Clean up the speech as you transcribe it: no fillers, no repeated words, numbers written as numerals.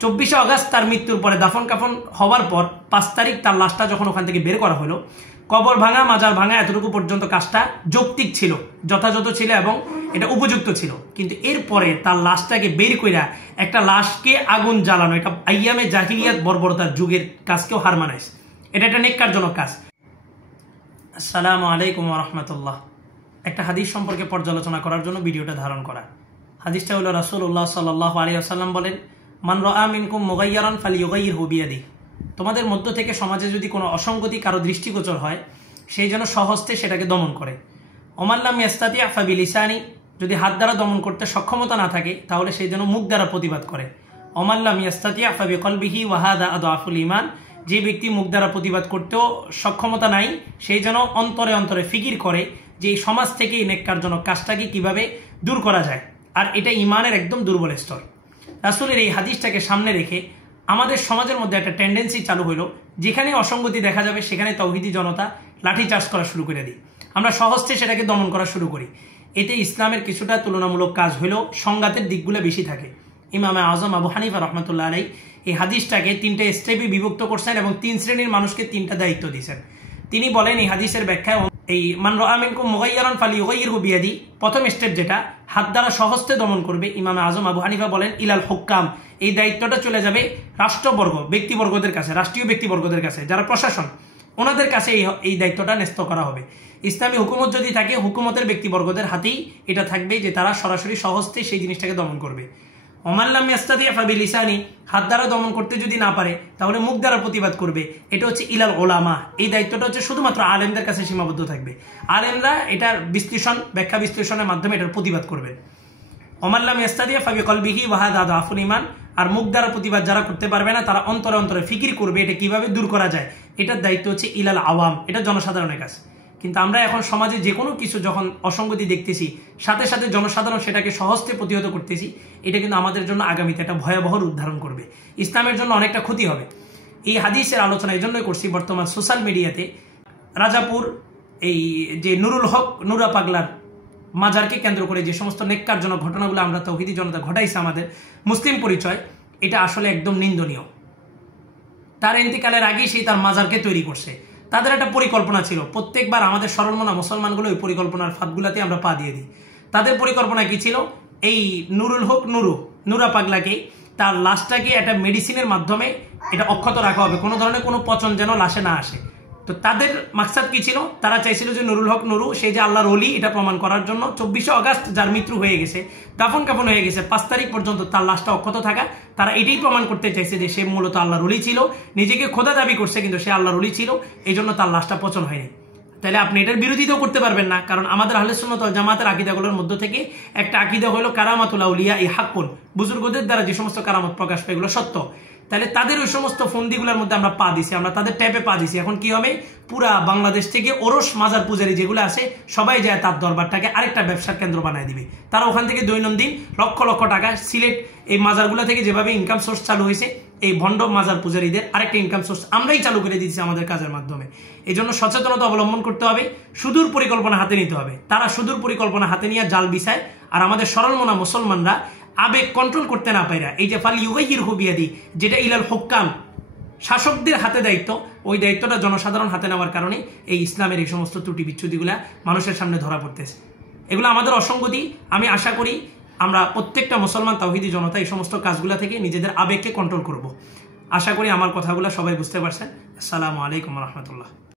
24 August তার মৃত্যুর পরে দাফন কাফন হওয়ার পর 5 তারিখ তার লাশটা যখন ওখান থেকে বের করা হলো, কবর ভাঙা মাজার ভাঙা এতটুকু পর্যন্ত কাজটা যৌক্তিক ছিল, যথাযথ ছিল এবং এটা উপযুক্ত ছিল। কিন্তু এরপরে তার লাশটাকে বের কইরা একটা লাশকে আগুন জ্বালানো, এটা আইয়ামে জাহিলিয়াত বর্বরতার যুগের কাজকেও হার মানাইছে। এটা একটা নেককারজনক কাজ। আসসালামু আলাইকুম ওয়া রাহমাতুল্লাহ। একটা হাদিস সম্পর্কে পর্যালোচনা করার জন্য ভিডিওটা ধারণ করা। হাদিসটা হলো রাসূলুল্লাহ সাল্লাল্লাহু আলাইহি ওয়াসাল্লাম বলেন, মান রাআ মিনকুম মুগায়্যারান ফালইউগাইয়িরহু বিয়াদিহি। তোমাদের মধ্য থেকে সমাজে যদি কোনো অসঙ্গতি কারো দৃষ্টিগোচর হয়, সেই যেন স্বহস্তে সেটাকে দমন করে। ওমান লাম ইয়াস্তাতি' ফাবিলিসানি, যদি হাত দ্বারা দমন করতে সক্ষমতা না থাকে তাহলে সেই যেন মুখ দ্বারা প্রতিবাদ করে। ওমান লাম ইয়াস্তাতি' ফাবিকলবিহি ওয়া হাযা আদআফুল ঈমান, যে ব্যক্তি মুখ দ্বারা প্রতিবাদ করতেও সক্ষমতা নাই, সেই যেন অন্তরে অন্তরে ফিকির করে যে এই সমাজ থেকে এই নেককারজনক কাজটাকে কিভাবে দূর করা যায়। আর এটা ঈমানের একদম দুর্বল স্তর। রাসূলের এই হাদিসটাকে সামনে রেখে আমাদের সমাজের মধ্যে একটা টেন্ডেন্সি চালু হলো, যেখানে অসঙ্গতি দেখা যাবে সেখানে তাওহীদি জনতা লাঠিচার্জ করা শুরু করে দিই, আমরা সহজে সেটাকে দমন করা শুরু করি। এতে ইসলামের কিছুটা তুলনামূলক কাজ হলেও সংঘাতের দিকগুলো বেশি থাকে। ইমামে আজম আবু হানিফা রাহমাতুল্লাহ আলাইহি এই হাদিসটাকে 3টে স্টেপে বিভক্ত করছেন এবং 3 শ্রেণীর মানুষকে 3টা দায়িত্ব দিয়েছেন। তিনি বলেন এই হাদিসের ব্যাখ্যায়, এই মান রাআ মিনকুম মুগায়্যারান ফালইউগাইয়িরহু বিয়াদিহি, প্রথম স্টেপ যেটা হাত দ্বারা সহজে দমন করবে, ইমামে আজম আবু হানিফা বলেন ইলাল হুক্কাম, এই দায়িত্বটা চলে যাবে রাষ্ট্রবর্গ ব্যক্তিবর্গদের কাছে, রাষ্ট্রীয় ব্যক্তিবর্গদের কাছে, যারা প্রশাসন, ওনাদের কাছে এই দায়িত্বটা ন্যস্ত করা হবে। ইসলামী হুকুমত যদি থাকে, হুকুমতের ব্যক্তিবর্গদের হাতেই এটা থাকবে যে তারা সরাসরি সহজে সেই জিনিসটাকে দমন করবে। ওমান লাম ইয়াস্তাতি' ফাবিলিসানি, হাত দ্বারা দমন করতে যদি না পারে তাহলে মুখ দ্বারা প্রতিবাদ করবে। এটা হচ্ছে ইলাল উলামা, এই দায়িত্বটা হচ্ছে শুধুমাত্র আলেমদের কাছে সীমাবদ্ধ থাকবে। আলেমরা এটার ব্যাখ্যা বিশ্লেষণের মাধ্যমে এটার প্রতিবাদ করবে। ওমান লাম ইয়াস্তাতি' ফাবিকলবিহি ওয়া হাযা আদআফুল ঈমান, আর মুখ দ্বারা প্রতিবাদ যারা করতে পারবে না তারা অন্তরে অন্তরে ফিকির করবে এটা কিভাবে দূর করা যায়। এটার দায়িত্ব হচ্ছে ইলাল আওয়াম, এটা জনসাধারণের কাছে। কিন্তু আমরা এখন সমাজে যে কোনো কিছু যখন অসঙ্গতি দেখতেছি, সাথে সাথে জনসাধারণ সেটাকে সহজে প্রতিহত করতেছি, এটা কিন্তু আমাদের জন্য আগামীতে একটা ভয়াবহ রূপ ধারণ করবে, ইসলামের জন্য অনেকটা ক্ষতি হবে। এই হাদিসের আলোচনা এই জন্যই করছি, বর্তমান সোশ্যাল মিডিয়াতে রাজাপুর এই যে নুরুল হক নুরা পাগলার মাজারকে কেন্দ্র করে যে সমস্ত নেককারজনক ঘটনাগুলো আমরা তাওহীদি জনতা ঘটাইছে আমাদের মুসলিম পরিচয়, এটা আসলে একদম নিন্দনীয়। তার ইন্তিকালের আগেই সেই তার মাজারকে তৈরি করছে। তাদের একটা পরিকল্পনা ছিল, প্রত্যেকবার আমাদের সরলমনা মুসলমানগুলো ওই পরিকল্পনার ফাঁদগুলাতে আমরা পা দিয়ে দিই। তাদের পরিকল্পনা কি ছিল? এই নুরুল হক নুরা পাগলাকে, তার লাশটাকে একটা মেডিসিনের মাধ্যমে এটা অক্ষত রাখা হবে, কোনো ধরনের কোনো পচন যেন লাশে না আসে। তো তাদের মাকসাদ কি ছিল? তারা চাইছিল যে নুরুল হক সেই যে আল্লাহর ওলি, এটা প্রমাণ করার জন্য 24 আগস্ট যার মৃত্যু হয়ে গেছে, দাফন কাফন হয়ে গেছে, 5 তারিখ পর্যন্ত তার লাশটা অক্ষত থাকা, তারা এটাই প্রমাণ করতে চাইছে যে সে মূলত আল্লাহর ওলি ছিল, নিজেকে খোদা দাবি করছে কিন্তু সে আল্লাহর ওলি ছিল, এই জন্য তার লাশটা পচন হয়নি। তাহলে আপনি এটার বিরোধিতাও করতে পারবেন না, কারণ আমাদের আহলে সুন্নাত ওয়াল জামাতের আকীদাগুলোর মধ্য থেকে একটা আকীদা হলো কারামাতুল আউলিয়া ই হাক্কুন, বুজুর্গদের দ্বারা যে সমস্ত কারামত প্রকাশ পায় এগুলো সত্য। তাহলে তাদের ওই সমস্ত ফন্দিগুলোর মধ্যে আমরা পা দিছি, আমরা তাদের ট্যাপে পা দিছি। এখন কি হবে? পুরা বাংলাদেশ থেকে ওরস মাজার পূজারী যেগুলো আছে সবাই যায় তার দরবারটাকে আরেকটা ব্যবসার কেন্দ্র বানায় দিবে। তারা ওখান থেকে দৈনন্দিন লক্ষ লক্ষ টাকা, সিলেট এই মাজারগুলো থেকে যেভাবে ইনকাম সোর্স চালু হয়েছে, এই ভণ্ড মাজার পূজারীদের আরেকটা ইনকাম সোর্স আমরাই চালু করে দিচ্ছি আমাদের কাজের মাধ্যমে। এই জন্য সচেতনতা অবলম্বন করতে হবে, সুদূর পরিকল্পনা হাতে নিতে হবে। তারা সুদূর পরিকল্পনা হাতে নিয়ে জাল বিছায়, আর আমাদের সরলমনা মুসলমানরা আবেগ কন্ট্রোল করতে না পারে, এই যে ফালইউগাইয়িরহু বিয়াদিহি, যেটা ইলাল হুক্কাম, শাসকদের হাতে দায়িত্ব, ওই দায়িত্বটা জনসাধারণ হাতে নেওয়ার কারণে এই ইসলামের এই সমস্ত ত্রুটি বিচ্ছুতিগুলা মানুষের সামনে ধরা পড়তেছে। এগুলো আমাদের অসঙ্গতি। আমি আশা করি আমরা প্রত্যেকটা মুসলমান তাওহীদি জনতা এই সমস্ত কাজগুলা থেকে নিজেদের আবেগকে কন্ট্রোল করব। আশা করি আমার কথাগুলো সবাই বুঝতে পারছেন। আসসালামু আলাইকুম ওয়া রাহমাতুল্লাহ।